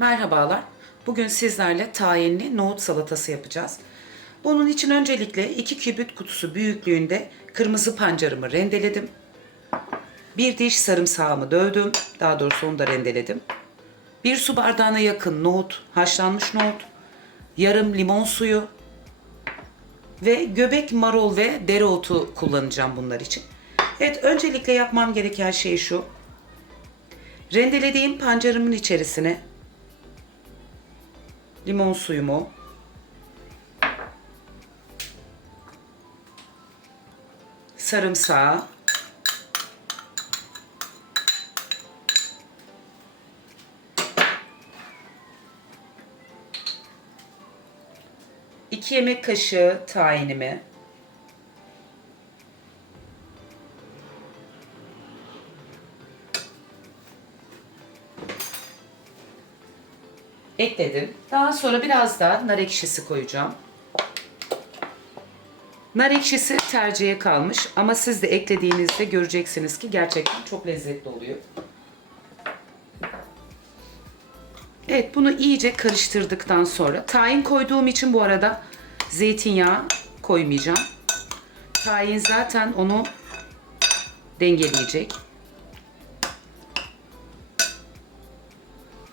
Merhabalar. Bugün sizlerle tayinli nohut salatası yapacağız. Bunun için öncelikle 2 kibrit kutusu büyüklüğünde kırmızı pancarımı rendeledim. Bir diş sarımsağımı dövdüm. Daha doğrusu onu da rendeledim. Bir su bardağına yakın nohut, haşlanmış nohut, yarım limon suyu ve göbek marul ve dereotu kullanacağım bunlar için. Evet, öncelikle yapmam gereken şey şu. Rendelediğim pancarımın içerisine limon suyumu, sarımsağı, iki yemek kaşığı tayinimi, ekledim. Daha sonra biraz daha nar ekşisi koyacağım. Nar ekşisi tercihe kalmış ama siz de eklediğinizde göreceksiniz ki gerçekten çok lezzetli oluyor. Evet bunu iyice karıştırdıktan sonra tahin koyduğum için bu arada zeytinyağı koymayacağım. Tahin zaten onu dengeleyecek.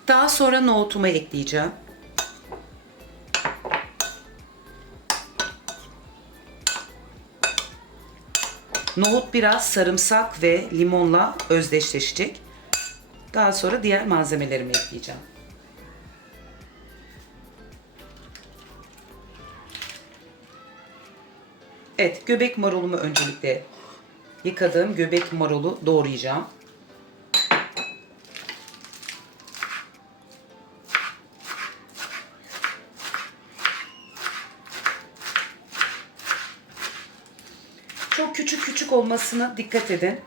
Daha sonra nohutumu ekleyeceğim. Nohut biraz sarımsak ve limonla özdeşleşecek. Daha sonra diğer malzemelerimi ekleyeceğim. Evet, göbek marulumu öncelikle yıkadığım göbek marulu doğrayacağım. Küçük küçük olmasına dikkat edin.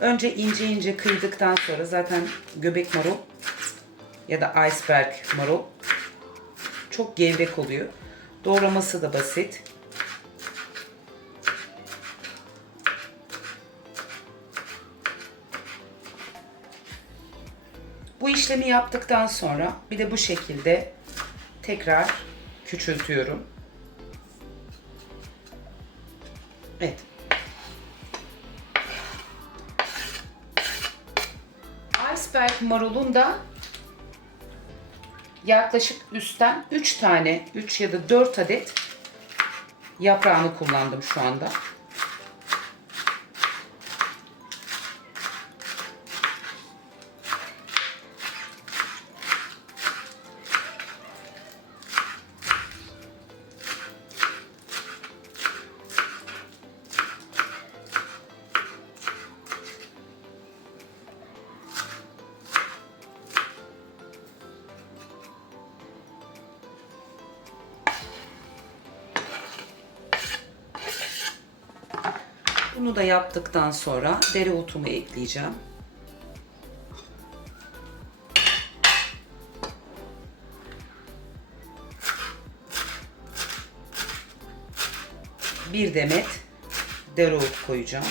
Önce ince ince kıydıktan sonra zaten göbek marul ya da iceberg marul çok gevrek oluyor. Doğraması da basit. Bu işlemi yaptıktan sonra bir de bu şekilde tekrar küçültüyorum. Evet. Iceberg marulun da yaklaşık üstten 3 tane, 3 ya da 4 adet yaprağını kullandım şu anda. Bunu da yaptıktan sonra dereotumu ekleyeceğim. Bir demet dereotu koyacağım.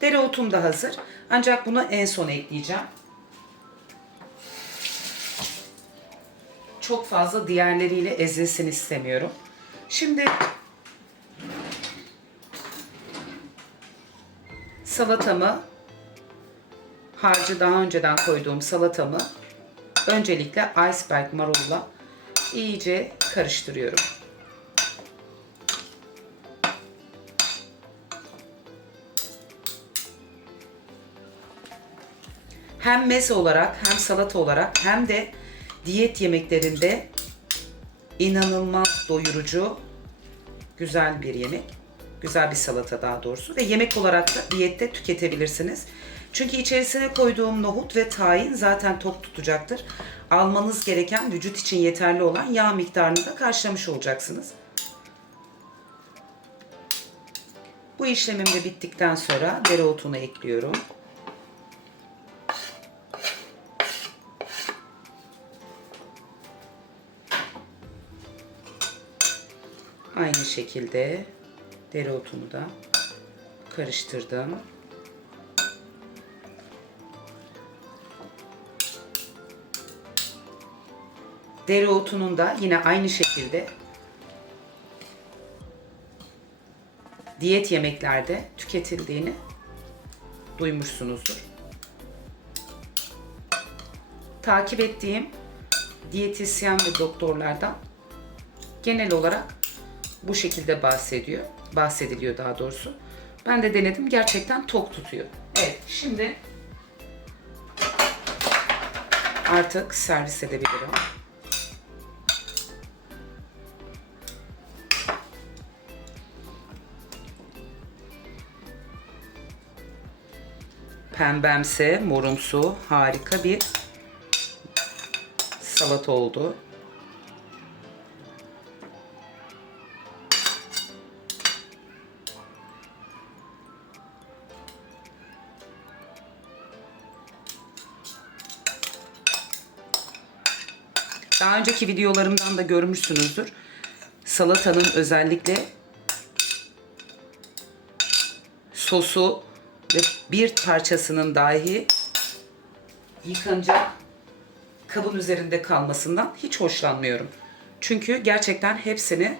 Dereotum da hazır. Ancak bunu en son ekleyeceğim. Çok fazla diğerleriyle ezilsin istemiyorum. Şimdi salatamı harcı daha önceden koyduğum salatamı öncelikle iceberg marulla iyice karıştırıyorum. hem meze olarak hem salata olarak hem de diyet yemeklerinde inanılmaz doyurucu güzel bir yemek. Güzel bir salata daha doğrusu ve yemek olarak da diyette tüketebilirsiniz. Çünkü içerisine koyduğum nohut ve tahin zaten tok tutacaktır. Almanız gereken vücut için yeterli olan yağ miktarını da karşılamış olacaksınız. Bu işlemim de bittikten sonra dereotunu ekliyorum. Aynı şekilde dereotunu da karıştırdım. Dereotunun da yine aynı şekilde diyet yemeklerde tüketildiğini duymuşsunuzdur. Takip ettiğim diyetisyen ve doktorlardan genel olarak bu şekilde bahsediyor. Bahsediliyor daha doğrusu. Ben de denedim. Gerçekten tok tutuyor. Evet, şimdi artık servis edebilirim. Pembemse, morumsu, harika bir salata oldu. Daha önceki videolarımdan da görmüşsünüzdür. Salatanın özellikle sosu ve bir parçasının dahi yıkanacak kabın üzerinde kalmasından hiç hoşlanmıyorum. Çünkü gerçekten hepsini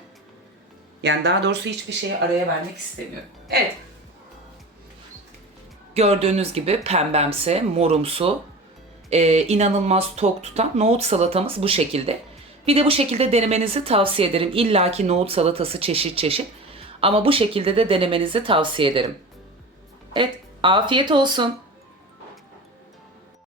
yani daha doğrusu hiçbir şeyi araya vermek istemiyorum. Evet. Gördüğünüz gibi pembemse, morumsu, e, inanılmaz tok tutan nohut salatamız bu şekilde. Bir de bu şekilde denemenizi tavsiye ederim. İlla ki nohut salatası çeşit çeşit. Ama bu şekilde de denemenizi tavsiye ederim. Evet, afiyet olsun.